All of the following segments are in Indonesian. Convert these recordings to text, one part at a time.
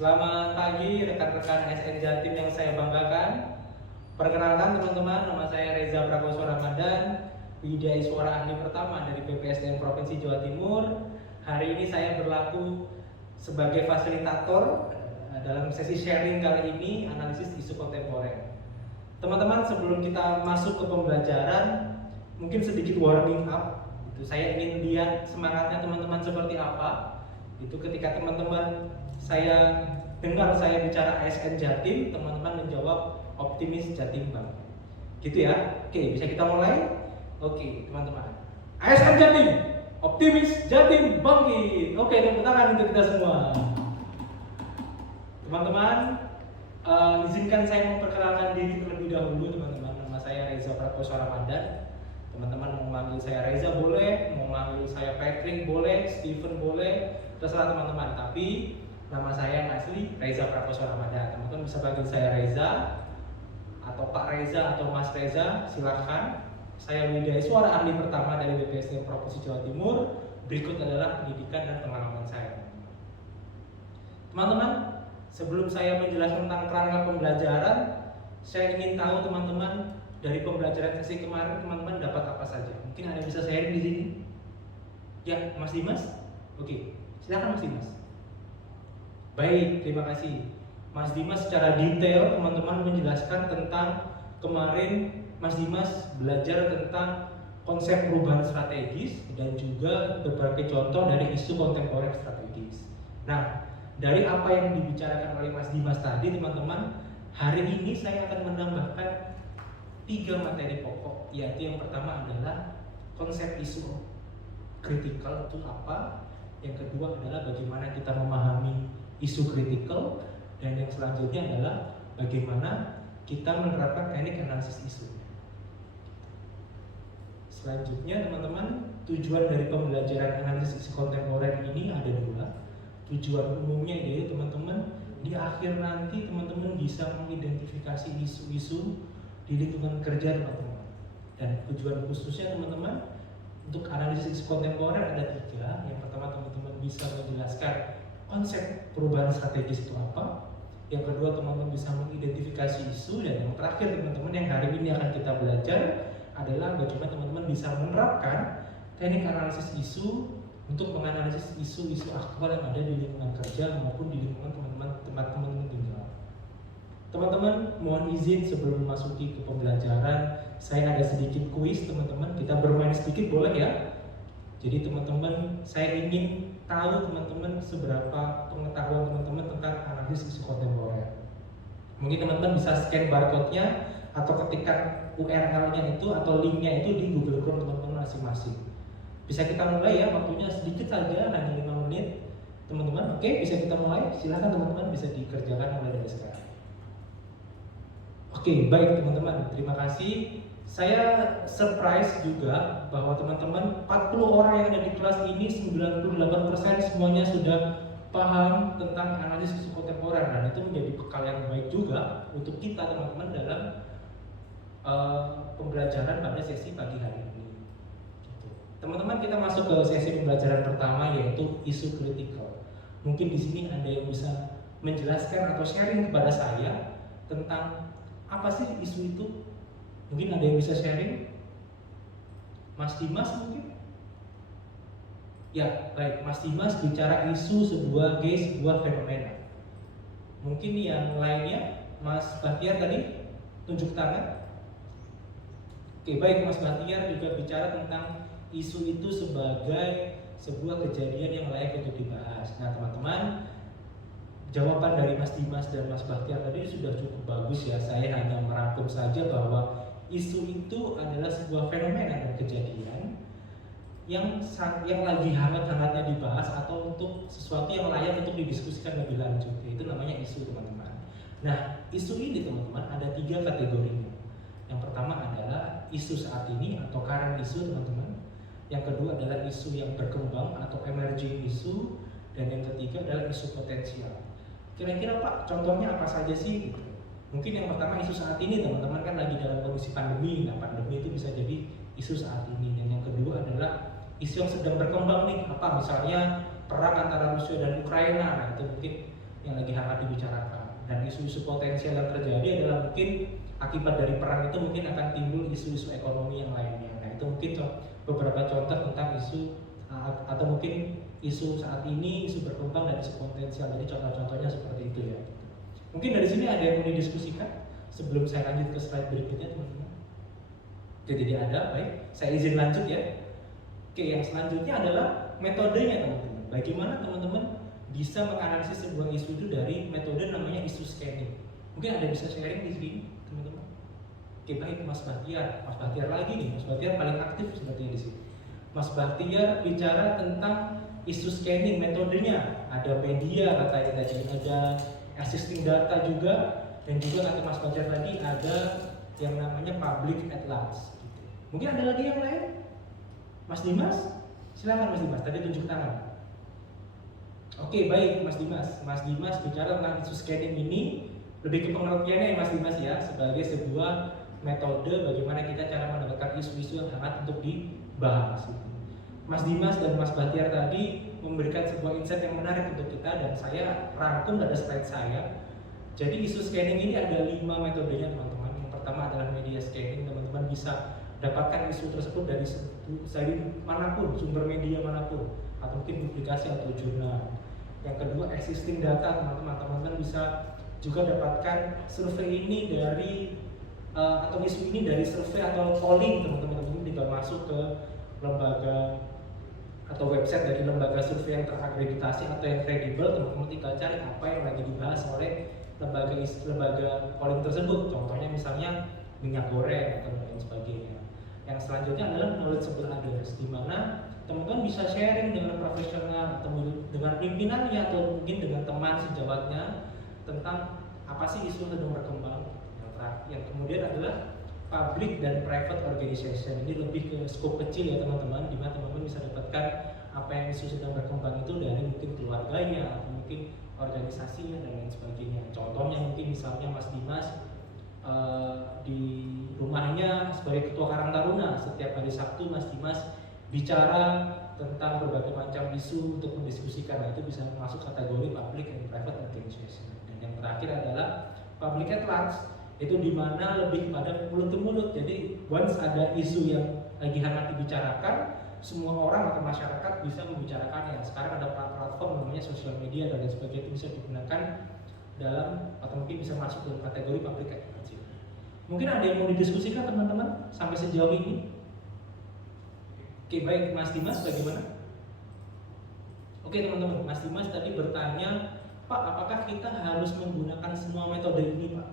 Selamat pagi rekan-rekan ASN Jatim yang saya banggakan. Perkenalkan teman-teman, nama saya Reza Prakoso Ramadan, Widya Iswara Ahli Pertama dari BPSDM Provinsi Jawa Timur. Hari ini saya berlaku sebagai fasilitator dalam sesi sharing kali ini, analisis isu kontemporer. Teman-teman, sebelum kita masuk ke pembelajaran, mungkin sedikit warming up. Saya ingin lihat semangatnya teman-teman seperti apa. Itu ketika teman-teman saya dengar saya bicara ASN Jatim, teman-teman menjawab optimis Jatim Bang. Gitu ya. Oke, bisa kita mulai? Oke, teman-teman. ASN Jatim, optimis Jatim bangkit. Oke, tepuk tangan untuk kita semua. Teman-teman, izinkan saya memperkenalkan diri terlebih dahulu, teman-teman. Nama saya Reza Prakoso Ramadan. Teman-teman mau manggil saya Reza boleh, mau manggil saya Patrick boleh, Steven boleh, terserah teman-teman. Tapi nama saya yang asli Reza Prakoso Ramadan. Teman-teman bisa panggil saya Reza atau Pak Reza atau Mas Reza, silahkan. Saya Widya Iswara, ahli pertama dari BPSDM Provinsi Jawa Timur. Berikut adalah pendidikan dan pengalaman saya. Teman-teman, sebelum saya menjelaskan tentang kerangka pembelajaran, saya ingin tahu teman-teman dari pembelajaran sesi kemarin teman-teman dapat apa saja. Mungkin ada yang bisa sharing di sini? Ya, Mas Dimas? Oke, silakan Mas Dimas. Baik, terima kasih. Mas Dimas secara detail teman-teman menjelaskan tentang kemarin Mas Dimas belajar tentang konsep perubahan strategis dan juga berbagai contoh dari isu kontemporer strategis. Nah, dari apa yang dibicarakan oleh Mas Dimas tadi teman-teman, hari ini saya akan menambahkan 3 materi pokok, yaitu yang pertama adalah konsep isu kritikal itu apa, yang kedua adalah bagaimana kita memahami isu kritikal, dan yang selanjutnya adalah bagaimana kita menerapkan teknik analisis isu. Selanjutnya teman-teman, tujuan dari pembelajaran analisis isu kontemporer ini ada 2. Tujuan umumnya yaitu teman-teman di akhir nanti teman-teman bisa mengidentifikasi isu-isu di lingkungan kerja teman-teman. Dan tujuan khususnya teman-teman untuk analisis isu kontemporer ada 3. Yang pertama teman-teman bisa menjelaskan konsep perubahan strategis itu apa. Yang kedua teman-teman bisa mengidentifikasi isu, dan yang terakhir teman-teman yang hari ini akan kita belajar adalah bagaimana teman-teman bisa menerapkan teknik analisis isu untuk menganalisis isu-isu aktual yang ada di lingkungan kerja maupun di lingkungan tempat teman-teman tinggal. Teman-teman, mohon izin sebelum memasuki ke pembelajaran, saya ada sedikit kuis teman-teman. Kita bermain sedikit boleh ya? Jadi teman-teman, saya ingin tahu teman-teman seberapa pengetahuan teman-teman tentang analisis isu kontemporer. Mungkin teman-teman bisa scan barcode-nya atau ketikkan URL-nya itu atau link-nya itu di Google Chrome teman-teman masing-masing. Bisa kita mulai ya, waktunya sedikit saja, hanya 5 menit. Teman-teman, oke, bisa kita mulai? Silahkan teman-teman bisa dikerjakan mulai dari sekarang. Oke, baik teman-teman, terima kasih. Saya surprise juga bahwa teman-teman 40 orang yang ada di kelas ini 98% semuanya sudah paham tentang analisis isu kontemporer, dan itu menjadi bekal yang baik juga untuk kita teman-teman dalam pembelajaran pada sesi pagi hari ini. Teman-teman, kita masuk ke sesi pembelajaran pertama yaitu isu kritikal. Mungkin di sini ada yang bisa menjelaskan atau sharing kepada saya tentang apa sih isu itu? Mungkin ada yang bisa sharing? Mas Dimas mungkin? Ya, baik. Mas Dimas bicara isu sebagai sebuah fenomena. Mungkin yang lainnya, Mas Bahtiar tadi tunjuk tangan. Oke, baik. Mas Bahtiar juga bicara tentang isu itu sebagai sebuah kejadian yang layak untuk dibahas. Nah, teman-teman, jawaban dari Mas Dimas dan Mas Bahtiar tadi sudah cukup bagus ya. Saya hanya merangkum saja bahwa isu itu adalah sebuah fenomena dan kejadian yang lagi hangat-hangatnya dibahas atau untuk sesuatu yang layak untuk didiskusikan lebih lanjut. Itu namanya isu, teman-teman. Nah, isu ini teman-teman ada 3 kategorinya. Yang pertama adalah isu saat ini atau current isu, teman-teman. Yang kedua adalah isu yang berkembang atau emerging isu, dan yang ketiga adalah isu potensial. Kira-kira Pak, contohnya apa saja sih? Gitu. Mungkin yang pertama isu saat ini, teman-teman kan lagi dalam kondisi pandemi. Nah, pandemi itu bisa jadi isu saat ini. Dan yang kedua adalah isu yang sedang berkembang nih, apa misalnya perang antara Rusia dan Ukraina. Nah, itu mungkin yang lagi hangat dibicarakan. Dan isu-isu potensial yang terjadi adalah mungkin akibat dari perang itu mungkin akan timbul isu-isu ekonomi yang lainnya. Nah itu mungkin beberapa contoh tentang isu atau mungkin isu saat ini, isu berkembang dan isu potensial. Jadi contoh-contohnya seperti itu ya. Mungkin dari sini ada yang mau didiskusikan sebelum saya lanjut ke slide berikutnya teman-teman. Oke, jadi ada, baik. Saya izin lanjut ya. Oke, yang selanjutnya adalah metodenya teman-teman. Bagaimana teman-teman bisa menganalisis sebuah isu itu dari metode namanya isu scanning. Mungkin ada bisa sharing di sini teman-teman. Oke, baik Mas Bahtiar. Mas Bahtiar lagi nih. Mas Bahtiar paling aktif sepertinya di sini. Mas Bahtiar bicara tentang isu scanning metodenya. Ada media katanya tadi, ada existing data juga, dan juga kata Mas Bahtiar tadi ada yang namanya public at large. Mungkin ada lagi yang lain? Mas Dimas? Silakan Mas Dimas, tadi tunjuk tangan. Oke, baik Mas Dimas. Mas Dimas bicara tentang isu scanning ini lebih ke pengertiannya ya Mas Dimas ya, sebagai sebuah metode bagaimana kita cara mendapatkan isu-isu yang hangat untuk dibahas. Mas Dimas dan Mas Bahtiar tadi memberikan sebuah insight yang menarik untuk kita, dan saya rangkum pada slide saya. Jadi isu scanning ini ada 5 metodenya teman-teman. Yang pertama adalah media scanning. Teman-teman bisa dapatkan isu tersebut dari manapun, sumber media manapun, atau mungkin publikasi atau jurnal. Yang kedua existing data teman-teman. Teman-teman bisa juga dapatkan survei ini dari atau isu ini dari survei atau polling teman-teman. Ini juga masuk ke lembaga atau website dari lembaga survei yang terakreditasi atau yang kredibel. Teman-teman tinggal cari apa yang lagi dibahas oleh lembaga polling tersebut. Contohnya misalnya minyak goreng atau lain sebagainya. Yang selanjutnya adalah knowledgeable others, di mana teman-teman bisa sharing dengan profesional atau dengan pimpinannya atau mungkin dengan teman sejawatnya tentang apa sih isu yang sedang berkembang. Yang kemudian adalah public dan private organization. Ini lebih ke skop kecil ya teman-teman, di mana teman-teman bisa dapatkan apa yang isu sedang berkembang itu dari mungkin keluarganya atau mungkin organisasinya dan lain sebagainya. Contohnya mungkin misalnya Mas Dimas di rumahnya sebagai ketua Karang Taruna, setiap hari Sabtu Mas Dimas bicara tentang berbagai macam isu untuk mendiskusikan. Nah, itu bisa masuk kategori public and private organization. Dan yang terakhir adalah public at large, itu dimana lebih pada mulut ke mulut. Jadi once ada isu yang lagi hangat dibicarakan, semua orang atau masyarakat bisa membicarakannya. Sekarang ada platform namanya sosial media dan lain sebagainya, itu bisa digunakan dalam atau mungkin bisa masuk dalam kategori public at large. Mungkin ada yang mau didiskusikan teman-teman sampai sejauh ini? Oke, baik Mas Dimas bagaimana? Oke teman-teman, Mas Dimas tadi bertanya, Pak, apakah kita harus menggunakan semua metode ini, Pak?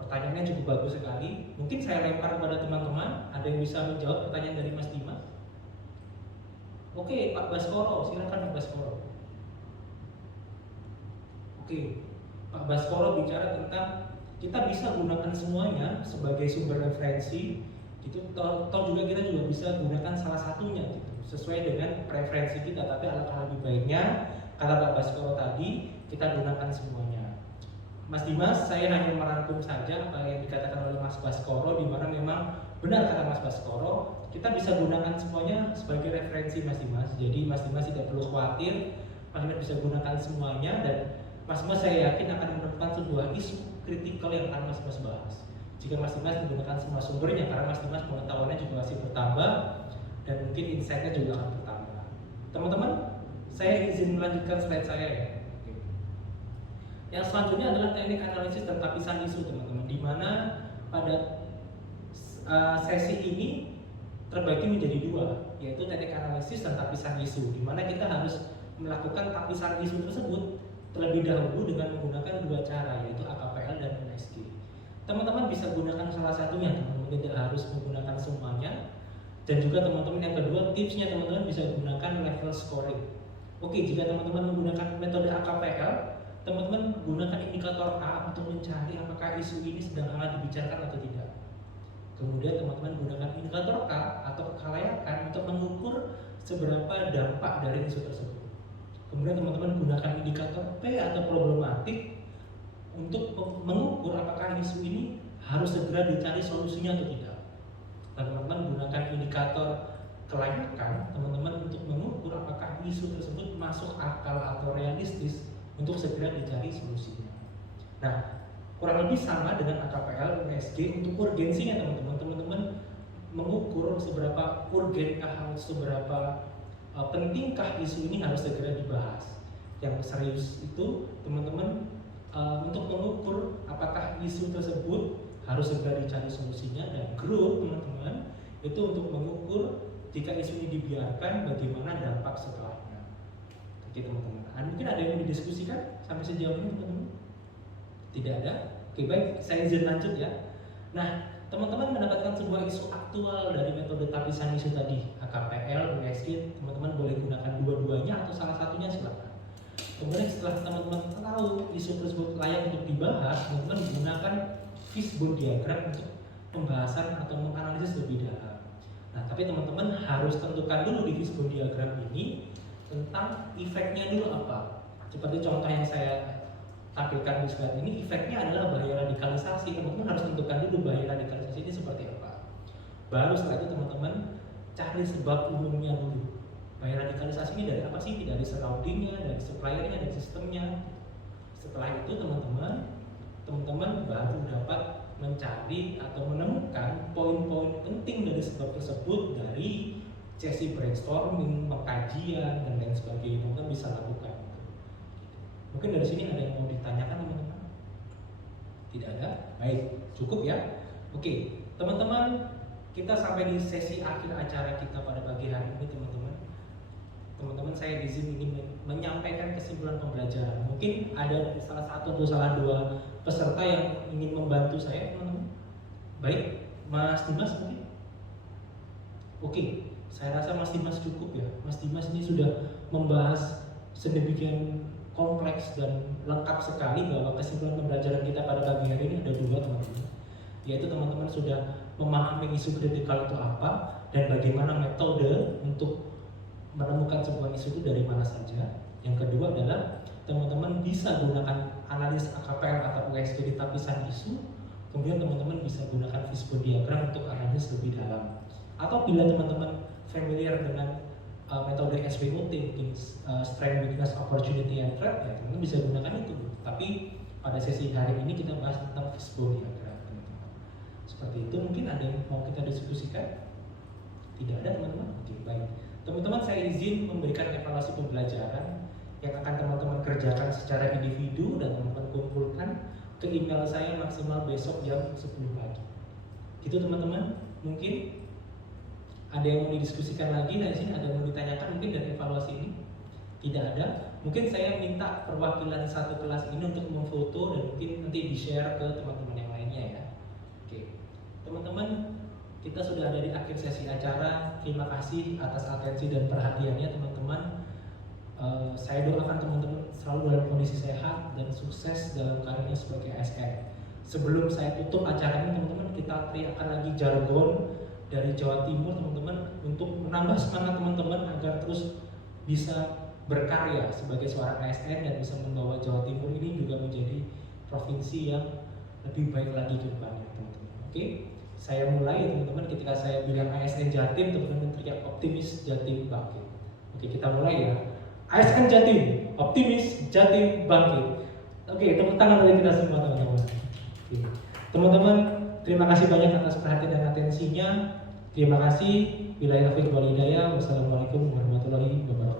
Pertanyaannya cukup bagus sekali. Mungkin saya lempar kepada teman-teman, ada yang bisa menjawab pertanyaan dari Mas Dimas? Oke, Pak Baskoro, silakan Pak Baskoro. Oke, Pak Baskoro bicara tentang kita bisa gunakan semuanya sebagai sumber referensi, gitu. Toh juga kita juga bisa gunakan salah satunya, gitu, sesuai dengan preferensi kita. Tapi alangkah lebih baiknya, kata Pak Baskoro tadi, kita gunakan semuanya. Mas Dimas, saya hanya merangkum saja apa yang dikatakan oleh Mas Baskoro, di mana memang benar kata Mas Baskoro, kita bisa gunakan semuanya sebagai referensi Mas Dimas. Jadi Mas Dimas tidak perlu khawatir, Mas Dimas bisa gunakan semuanya, dan Mas Dimas saya yakin akan menemukan sebuah isu kritikal yang akan Mas Dimas bahas. Jika Mas Dimas menggunakan semua sumbernya, karena Mas Dimas pengetahuannya juga masih bertambah dan mungkin insight-nya juga akan bertambah. Teman-teman, saya izin melanjutkan slide saya ya. Yang selanjutnya adalah teknik analisis dan tapisan isu teman-teman, di mana pada sesi ini terbagi menjadi 2, yaitu teknik analisis dan tapisan isu, di mana kita harus melakukan tapisan isu tersebut terlebih dahulu dengan menggunakan 2 cara, yaitu AKPL dan NSG. Teman-teman bisa gunakan salah satunya, teman-teman tidak harus menggunakan semuanya. Dan juga teman-teman yang kedua, tipsnya teman-teman bisa gunakan level scoring. Oke, jika teman-teman menggunakan metode AKPL, teman-teman gunakan indikator A untuk mencari apakah isu ini sedang hangat dibicarakan atau tidak. Kemudian teman-teman gunakan indikator K atau kelayakan untuk mengukur seberapa dampak dari isu tersebut. Kemudian teman-teman gunakan indikator P atau problematik untuk mengukur apakah isu ini harus segera dicari solusinya atau tidak. Dan teman-teman gunakan indikator kelayakan teman-teman untuk mengukur apakah isu tersebut masuk akal atau realistis untuk segera dicari solusinya. Nah, kurang lebih sama dengan AKPL USG untuk urgensinya teman-teman. Teman-teman mengukur seberapa urgenkah, seberapa pentingkah isu ini harus segera dibahas. Yang serius itu teman-teman untuk mengukur apakah isu tersebut harus segera dicari solusinya, dan grup teman-teman itu untuk mengukur jika isu ini dibiarkan bagaimana dampak setelahnya. Oke teman-teman, mungkin ada yang mau didiskusikan sampai sejauh ini teman-teman? Tidak ada? Oke baik, saya izin lanjut ya. Nah, teman-teman mendapatkan sebuah isu aktual dari metode tapisan isu tadi, AKPL, USG, teman-teman boleh gunakan dua-duanya atau salah satunya silakan. Kemudian setelah teman-teman tahu isu tersebut layak untuk dibahas, teman-teman gunakan fishbone diagram untuk pembahasan atau menganalisis lebih dalam. Nah, tapi teman-teman harus tentukan dulu di fishbone diagram ini tentang efeknya dulu apa. Seperti contoh yang saya tampilkan di slide ini, efeknya adalah bahaya radikalisasi. Teman-teman harus tentukan dulu bahaya radikalisasi ini seperti apa. Baru setelah itu teman-teman cari sebab umumnya dulu. Bahaya radikalisasi ini dari apa sih? Dari surroundingnya, dari suppliernya, dari sistemnya. Setelah itu teman-teman baru dapat mencari atau menemukan poin-poin penting dari sebab tersebut dari sesi brainstorming, pengkajian, dan lain sebagainya. Teman-teman bisa lakukan. Mungkin dari sini ada yang mau ditanyakan teman-teman? Tidak ada? Baik, cukup ya. Oke, teman-teman, kita sampai di sesi akhir acara kita pada pagi hari ini teman-teman. Teman-teman, saya izin ingin menyampaikan kesimpulan pembelajaran. Mungkin ada salah satu atau salah dua peserta yang ingin membantu saya teman-teman. Baik, Mas Dimas mungkin? Oke, saya rasa Mas Dimas cukup ya. Mas Dimas ini sudah membahas sedemikian kompleks dan lengkap sekali bahwa kesimpulan pembelajaran kita pada pagi hari ini ada dua teman-teman, yaitu teman-teman sudah memahami isu kritikal itu apa dan bagaimana metode untuk menemukan sebuah isu itu dari mana saja. Yang kedua adalah teman-teman bisa gunakan analis AKPL atau USG di tapisan isu, kemudian teman-teman bisa gunakan fishbone diagram untuk analisis lebih dalam. Atau bila teman-teman familiar dengan metode SWOT, mungkin Strength, Weakness, Opportunity, and Threat, ya teman-teman bisa gunakan itu. Tapi pada sesi hari ini kita bahas tentang fishbone diagram, teman-teman. Seperti itu. Mungkin ada yang mau kita diskusikan? Tidak ada teman-teman? Oke, baik. Teman-teman, saya izin memberikan evaluasi pembelajaran yang akan teman-teman kerjakan secara individu dan teman-teman kumpulkan ke email saya maksimal besok jam 10 pagi. Gitu teman-teman. Mungkin ada yang mau didiskusikan lagi dari sini, ada yang mau ditanyakan mungkin dari evaluasi ini? Tidak ada. Mungkin saya minta perwakilan satu kelas ini untuk memfoto dan mungkin nanti di-share ke teman-teman yang lainnya ya. Oke. Teman-teman, kita sudah ada di akhir sesi acara. Terima kasih atas atensi dan perhatiannya teman-teman. Saya doakan teman-teman selalu dalam kondisi sehat dan sukses dalam karirnya sebagai ASN. Sebelum saya tutup acara ini teman-teman, kita teriakkan lagi jargon dari Jawa Timur teman-teman untuk menambah semangat teman-teman agar terus bisa berkarya sebagai seorang ASN dan bisa membawa Jawa Timur ini juga menjadi provinsi yang lebih baik lagi ke depannya teman-teman. Oke, saya mulai teman-teman. Ketika saya bilang ASN Jatim, teman-teman teriak optimis Jatim bangkit. Oke, kita mulai ya. ASN Jatim, optimis Jatim bangkit. Oke, tepuk tangan dari kita semua teman-teman. Oke. Teman-teman, terima kasih banyak atas perhatian dan atensinya. Terima kasih. Wassalamualaikum warahmatullahi wabarakatuh.